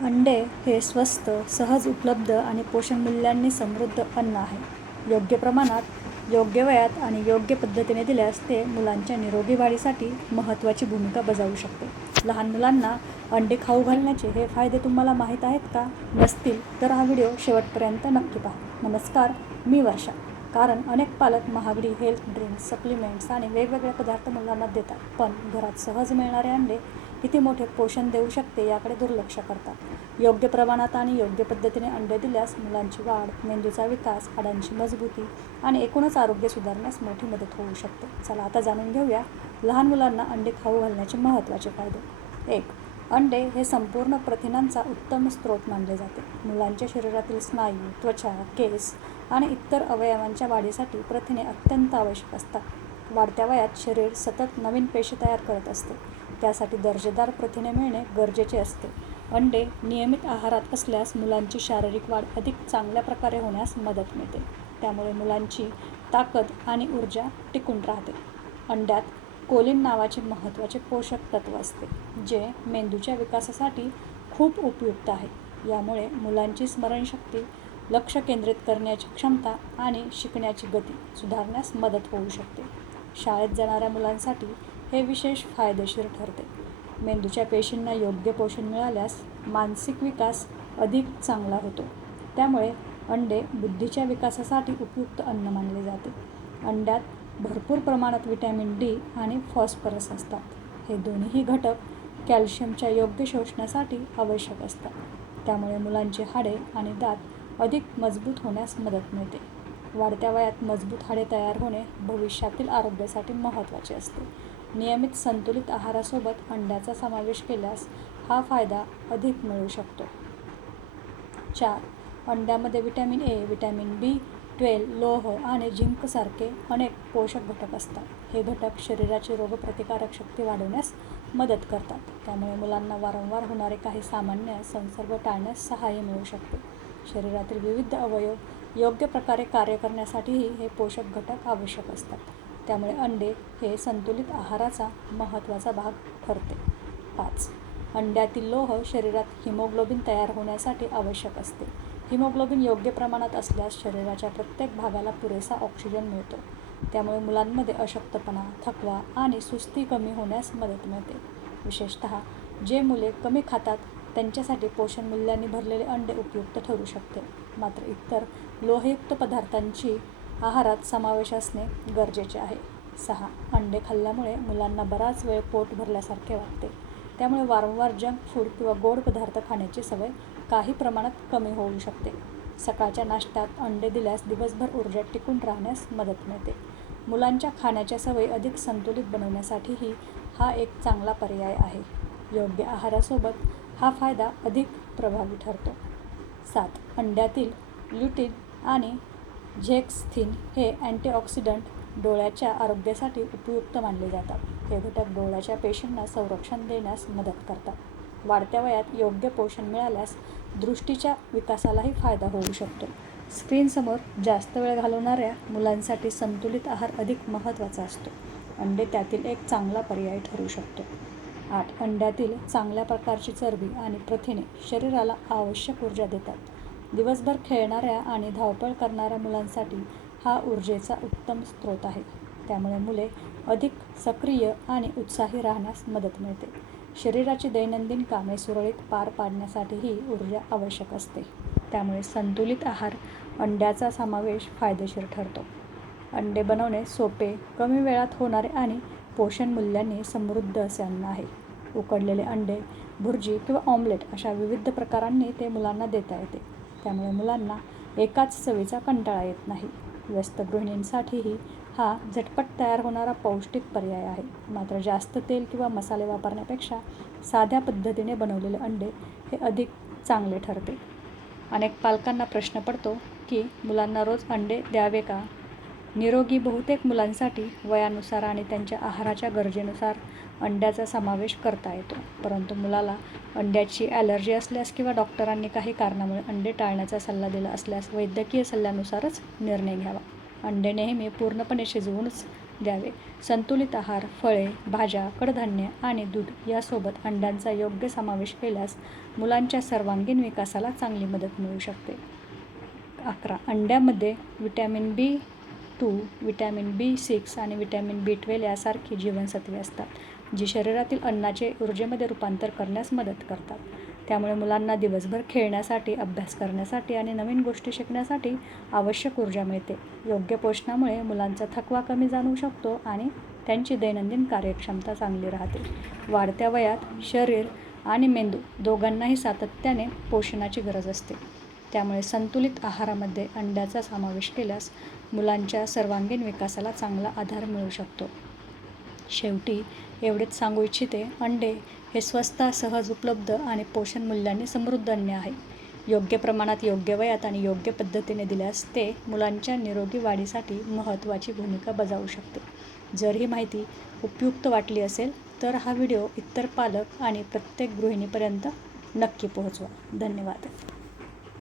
अंडे हे स्वस्त, सहज उपलब्ध आणि पोषण मूल्यांनी समृद्ध अन्न आहे. योग्य प्रमाणात, योग्य वयात आणि योग्य पद्धतीने दिल्यास ते मुलांच्या निरोगी वाढीसाठी महत्त्वाची भूमिका बजावू शकते. लहान मुलांना अंडे खाऊ घालण्याचे हे फायदे तुम्हाला माहीत आहेत का? नसतील तर हा व्हिडिओ शेवटपर्यंत नक्की पहा. नमस्कार, मी वर्षा. कारण अनेक पालक महागडी हेल्थ ड्रिंक्स, सप्लिमेंट्स आणि वेगवेगळे पदार्थ मुलांना देतात, पण घरात सहज मिळणारे अंडे किती मोठे पोषण देऊ शकते याकडे दुर्लक्ष करतात. योग्य प्रमाणात आणि योग्य पद्धतीने अंडे दिल्यास मुलांची वाढ, मेंदूचा विकास, हाडांची मजबूती आणि एकूणच आरोग्य सुधारण्यास मोठी मदत होऊ शकते. चला आता जाणून घेऊया लहान मुलांना अंडे खाऊ घालण्याचे महत्त्वाचे फायदे. 1. अंडे हे संपूर्ण प्रथिनांचा उत्तम स्रोत मानले जाते. मुलांच्या शरीरातील स्नायू, त्वचा, केस आणि इतर अवयवांच्या वाढीसाठी प्रथिने अत्यंत आवश्यक असतात. वाढत्या वयात शरीर सतत नवीन पेशी तयार करत असते. त्यासाठी दर्जेदार प्रथिने मिळणे गरजेचे असते. अंडे नियमित आहारात असल्यास मुलांची शारीरिक वाढ अधिक चांगल्या प्रकारे होण्यास मदत मिळते. त्यामुळे मुलांची ताकद आणि ऊर्जा टिकून राहते. अंड्यात कोलिन नावाचे महत्त्वाचे पोषक तत्व असते, जे मेंदूच्या विकासासाठी खूप उपयुक्त आहे. यामुळे मुलांची स्मरणशक्ती, लक्ष केंद्रित करण्याची क्षमता आणि शिकण्याची गती सुधारण्यास मदत होऊ शकते. शाळेत जाणाऱ्या मुलांसाठी हे विशेष फायदेशीर ठरते. मेंदूच्या पेशींना योग्य पोषण मिळाल्यास मानसिक विकास अधिक चांगला होतो. त्यामुळे अंडे बुद्धीच्या विकासासाठी उपयुक्त अन्न मानले जाते. अंड्यात भरपूर प्रमाणात व्हिटॅमिन डी आणि फॉस्फरस असतात. हे दोन्हीही घटक कॅल्शियमच्या योग्य शोषणासाठी आवश्यक असतात. त्यामुळे मुलांची हाडे आणि दात अधिक मजबूत होण्यास मदत मिळते. वाढत्या वयात मजबूत हाडे तयार होणे भविष्यातील आरोग्यासाठी महत्त्वाचे असते. नियमित संतुलित आहारासोबत अंड्याचा समावेश केल्यास हा फायदा अधिक मिळू शकतो. 4. अंड्यामध्ये व्हिटॅमिन ए, व्हिटॅमिन बी12, लोह आणि झिंक सारखे अनेक पोषक घटक असतात. हे घटक शरीराची रोगप्रतिकारक शक्ती वाढवण्यास मदत करतात. त्यामुळे मुलांना वारंवार होणारे काही सामान्य संसर्ग टाळण्यास सहाय्य मिळू शकते. शरीरातील विविध अवयव योग्य प्रकारे कार्य करण्यासाठीही हे पोषक घटक आवश्यक असतात. त्यामुळे अंडे हे संतुलित आहाराचा महत्त्वाचा भाग ठरते. 5. अंड्यातील लोह शरीरात हिमोग्लोबिन तयार होण्यासाठी आवश्यक असते. हिमोग्लोबिन योग्य प्रमाणात असल्यास शरीराच्या प्रत्येक भागाला पुरेसा ऑक्सिजन मिळतो. त्यामुळे मुलांमध्ये अशक्तपणा, थकवा आणि सुस्ती कमी होण्यास मदत मिळते. विशेषतः जे मुले कमी खातात त्यांच्यासाठी पोषण मूल्यांनी भरलेले अंडे उपयुक्त ठरू शकते. मात्र इतर लोहयुक्त पदार्थांची आहारात समावेश असणे गरजेचे आहे. 6. अंडे खाल्ल्यामुळे मुलांना बराच वेळ पोट भरल्यासारखे वाटते. त्यामुळे वारंवार जंक फूड किंवा गोड पदार्थ खाण्याची सवय काही प्रमाणात कमी होऊ शकते. सकाळच्या नाश्त्यात अंडे दिल्यास दिवसभर ऊर्जा टिकून राहण्यास मदत मिळते. मुलांच्या खाण्याच्या सवयी अधिक संतुलित बनवण्यासाठीही हा एक चांगला पर्याय आहे. योग्य आहारासोबत हा फायदा अधिक प्रभावी ठरतो. 7. अंड्यातील ल्युटिन आणि झेक्सथिन हे अँटीऑक्सिडंट डोळ्याच्या आरोग्यासाठी उपयुक्त मानले जातात. हे घटक डोळ्याच्या पेशींना संरक्षण देण्यास मदत करतात. वाढत्या वयात योग्य पोषण मिळाल्यास दृष्टीच्या विकासालाही फायदा होऊ शकतो. स्क्रीनसमोर जास्त वेळ घालवणाऱ्या मुलांसाठी संतुलित आहार अधिक महत्त्वाचा असतो. अंडे त्यातील एक चांगला पर्याय ठरू शकतो. 8. अंड्यातील चांगल्या प्रकारची चरबी आणि प्रथिने शरीराला आवश्यक ऊर्जा देतात. दिवसभर खेळणाऱ्या आणि धावपळ करणाऱ्या मुलांसाठी हा ऊर्जेचा उत्तम स्रोत आहे. त्यामुळे मुले अधिक सक्रिय आणि उत्साही राहण्यास मदत मिळते. शरीराची दैनंदिन कामे सुरळीत पार पाडण्यासाठी ही ऊर्जा आवश्यक असते. त्यामुळे संतुलित आहार अंड्याचा समावेश फायदेशीर ठरतो. अंडे बनवणे सोपे, कमी वेळात होणारे आणि पोषण मूल्यांनी समृद्ध असे अन्न आहे. उकडलेले अंडे, भुर्जी किंवा ऑमलेट अशा विविध प्रकारांनी ते मुलांना देता येते. त्यामुळे मुलांना एकाच चवीचा कंटाळा येत नाही. व्यस्त गृहिणींसाठीही हा झटपट तयार होणारा पौष्टिक पर्याय आहे. मात्र जास्त तेल किंवा मसाले वापरण्यापेक्षा साध्या पद्धतीने बनवलेले अंडे हे अधिक चांगले ठरते. अनेक पालकांना प्रश्न पडतो की मुलांना रोज अंडे द्यावे का? निरोगी बहुतेक मुलांसाठी वयानुसार आणि त्यांच्या आहाराच्या गरजेनुसार अंड्याचा समावेश करता येतो. परंतु मुलाला अंड्याची ॲलर्जी असल्यास किंवा डॉक्टरांनी काही कारणामुळे अंडे टाळण्याचा सल्ला दिला असल्यास वैद्यकीय सल्ल्यानुसारच निर्णय घ्यावा. अंडे नेहमी पूर्णपणे शिजवूनच द्यावे. संतुलित आहार, फळे, भाज्या, कडधान्य आणि दूध यासोबत अंड्यांचा योग्य समावेश केल्यास मुलांच्या सर्वांगीण विकासाला चांगली मदत मिळू शकते. 11. अंड्यामध्ये व्हिटॅमिन B2, व्हिटॅमिन B6 आणि व्हिटॅमिन B12 यासारखी जीवनसत्त्वे असतात, जी शरीरातील अन्नाचे ऊर्जेमध्ये रूपांतर करण्यास मदत करतात. त्यामुळे मुलांना दिवसभर खेळण्यासाठी, अभ्यास करण्यासाठी आणि नवीन गोष्टी शिकण्यासाठी आवश्यक ऊर्जा मिळते. योग्य पोषणामुळे मुलांचा थकवा कमी जाणवू शकतो आणि त्यांची दैनंदिन कार्यक्षमता चांगली राहते. वाढत्या वयात शरीर आणि मेंदू दोघांनाही सातत्याने पोषणाची गरज असते. त्यामुळे संतुलित आहारामध्ये अंड्याचा समावेश केल्यास मुलांच्या सर्वांगीण विकासाला चांगला आधार मिळू शकतो. शेवटी एवढेच सांगू इच्छिते, अंडे हे स्वस्त, सहज उपलब्ध आणि पोषण मूल्यांनी समृद्ध अन्न आहे. योग्य प्रमाणात, योग्य वयात आणि योग्य पद्धतीने दिल्यास ते मुलांच्या निरोगी वाढीसाठी महत्त्वाची भूमिका बजावू शकते. जर ही माहिती उपयुक्त वाटली असेल तर हा व्हिडिओ इतर पालक आणि प्रत्येक गृहिणीपर्यंत नक्की पोहोचवा. धन्यवाद.